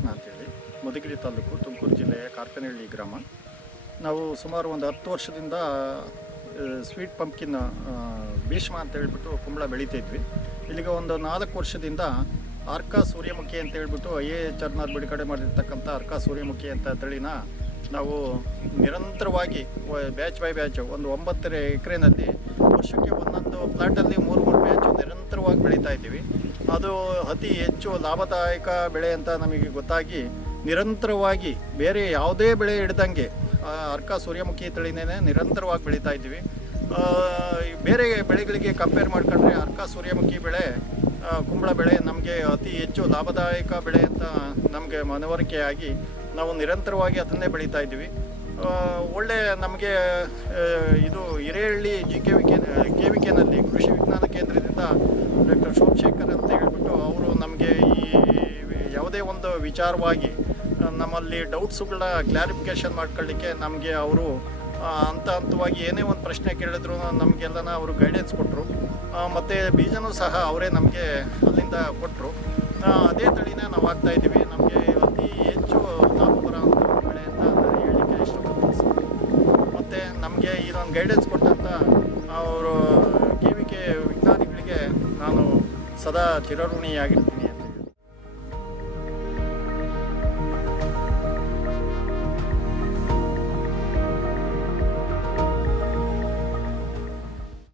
ಬಾಲಕೃಷ್ಣ ಅಂತೇಳಿ, ಮಧುಗಿರಿ ತಾಲೂಕು, ತುಮಕೂರು ಜಿಲ್ಲೆಯ ಕಾರ್ಪನಹಳ್ಳಿ ಗ್ರಾಮ. ನಾವು ಸುಮಾರು ಒಂದು 10 ವರ್ಷದಿಂದ ಸ್ವೀಟ್ ಪಂಪ್ಕಿನ್ ಭೀಷ್ಮ ಅಂತ ಹೇಳ್ಬಿಟ್ಟು ಕುಂಬಳ ಬೆಳೀತಿದ್ವಿ. ಇಲ್ಲಿಗೆ ಒಂದು 4 ವರ್ಷದಿಂದ ಅರ್ಕ ಸೂರ್ಯಮುಖಿ ಅಂತ ಹೇಳ್ಬಿಟ್ಟು ಚರ್ನಾರ್ ಬಿಡುಗಡೆ ಮಾಡಿರ್ತಕ್ಕಂಥ ಅರ್ಕ ಸೂರ್ಯಮುಖಿ ಅಂತ ತಳಿನ ನಾವು ನಿರಂತರವಾಗಿ ಬ್ಯಾಚ್ ಬೈ ಬ್ಯಾಚ್ ಒಂದು 9 ಎಕರೆನಲ್ಲಿ ವರ್ಷಕ್ಕೆ ಒಂದೊಂದು ಪ್ಲಾಟಲ್ಲಿ 3 ಬ್ಯಾಚು ನಿರಂತರವಾಗಿ ಬೆಳೀತಾ ಇದ್ದೀವಿ. ಅದು ಅತಿ ಹೆಚ್ಚು ಲಾಭದಾಯಕ ಬೆಳೆ ಅಂತ ನಮಗೆ ಗೊತ್ತಾಗಿ ನಿರಂತರವಾಗಿ ಬೇರೆ ಯಾವುದೇ ಬೆಳೆ ಹಿಡ್ದಂಗೆ ಅರ್ಕ ಸೂರ್ಯಮುಖಿ ತಳಿನೇ ನಿರಂತರವಾಗಿ ಬೆಳೀತಾ ಇದ್ದೀವಿ. ಬೇರೆ ಬೆಳೆಗಳಿಗೆ ಕಂಪೇರ್ ಮಾಡ್ಕೊಂಡ್ರೆ ಅರ್ಕ ಸೂರ್ಯಮುಖಿ ಬೆಳೆ, ಕುಂಬಳ ಬೆಳೆ ನಮಗೆ ಅತಿ ಹೆಚ್ಚು ಲಾಭದಾಯಕ ಬೆಳೆ ಅಂತ ನಮಗೆ ಮನವರಿಕೆಯಾಗಿ ನಾವು ನಿರಂತರವಾಗಿ ಅದನ್ನೇ ಬೆಳೀತಾ ಇದ್ದೀವಿ. ಒಳ್ಳೆ ನಮಗೆ ಇದು ಹಿರೇಹಳ್ಳಿ KVKನಲ್ಲಿ ಕೃಷಿ ವಿಜ್ಞಾನ ಕೇಂದ್ರದಿಂದ ಡಾಕ್ಟರ್ ಸೋಮಶೇಖರ್ ಅಂತ ಹೇಳ್ಬಿಟ್ಟು ಅವರು ನಮಗೆ ಈ ಯಾವುದೇ ಒಂದು ವಿಚಾರವಾಗಿ ನಮ್ಮಲ್ಲಿ ಡೌಟ್ಸುಗಳನ್ನ ಕ್ಲಾರಿಫಿಕೇಷನ್ ಮಾಡ್ಕೊಳ್ಳಿಕ್ಕೆ ನಮಗೆ ಅವರು ಹಂತವಾಗಿ ಏನೇ ಒಂದು ಪ್ರಶ್ನೆ ಕೇಳಿದ್ರು ನಮಗೆಲ್ಲನ ಅವರು ಗೈಡೆನ್ಸ್ ಕೊಟ್ಟರು. ಮತ್ತು ಬೀಜನೂ ಸಹ ಅವರೇ ನಮಗೆ ಅಲ್ಲಿಂದ ಕೊಟ್ಟರು. ಅದೇ ತಳಿನ ನಾವು ಹಾಕ್ತಾಯಿದ್ದೀವಿ. ನಮಗೆ ಅತಿ ಹೆಚ್ಚು ಲಾಭ ಬರೋಂಥ ಬೆಳೆ ಅಂತ ನಾನು ಹೇಳಲಿಕ್ಕೆ ಇಷ್ಟಪಡ್ತೀನಿ. ಮತ್ತು ನಮಗೆ ಇದೊಂದು ಗೈಡೆನ್ಸ್ ಕೊಟ್ಟಂಥ ಅವರು KVK ವಿಜ್ಞಾನಿಗಳಿಗೆ ನಾನು ಸದಾ ಚಿರಋಣಿಯಾಗಿರ್ತೀನಿ.